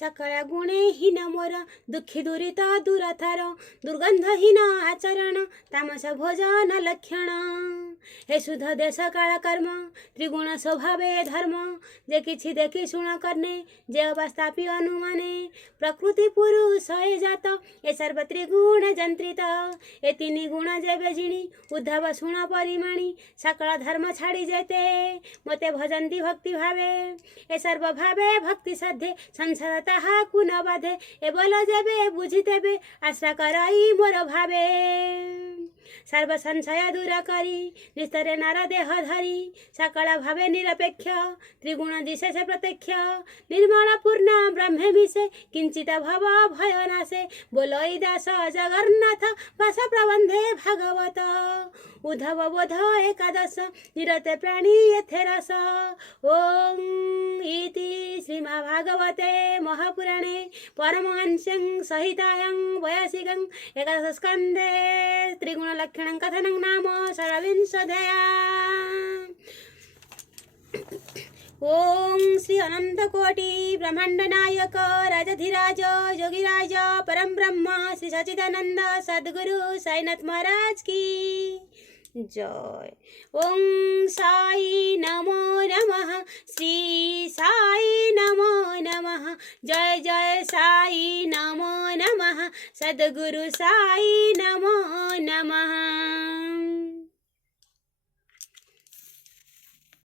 सकळ गुणे हीन मोर दुःखी दुरित दुरथर दुर्गंधहीन आचरण तामस भोजन लक्षण हे शुद्ध देश काल कर्म त्रिगुण स्वभावे धर्म जे किछि देखि शुण करने जे अवस्थापी अनुमाने प्रकृति पुरुष हे जात ए सर्व त्रिगुण जंत्रित ए तीनि गुण जे बेजिणी उद्धव शुण परिमाणी सकल धर्म छाड़ी जेते मते भजंती भक्ति भावे ए सर्व भावे भक्ति साध्ये संसार ताहाकु न बाधे ए बोल जेबे बुझितेबे आश्रा कराई मोर भावे सर्व संशय दूर करी निस्तरे नर देह धरी सकल भावे निरपेक्ष त्रिगुण दिशे से प्रत्यक्ष निर्मल पूर्ण ब्रह्मे मिसे किंचित भव भय नासे बोलोई दास जगन्नाथ भाष प्रबंधे भागवत उद्धव बोध एकादश निरते प्राणी येथे रस ओम इति श्रीमद्भागवते महापुराणे परमहंस्यं सहितायां वयसिकं एकादश स्कन्धे त्रिगुण लक्षणं कथनं नाम षड्विंशोऽध्यायः। ओम श्री अनंत कोटि ब्रह्मांड नायक राजाधिराज योगिराज परम ब्रह्म श्री सच्चिदानंद सद्गुरु साईनाथ महाराज की जय। ओम साई नमो नमः श्री साई नमो नमः जय जय साई नमो नमः सद्गुरु साई नमो नमः।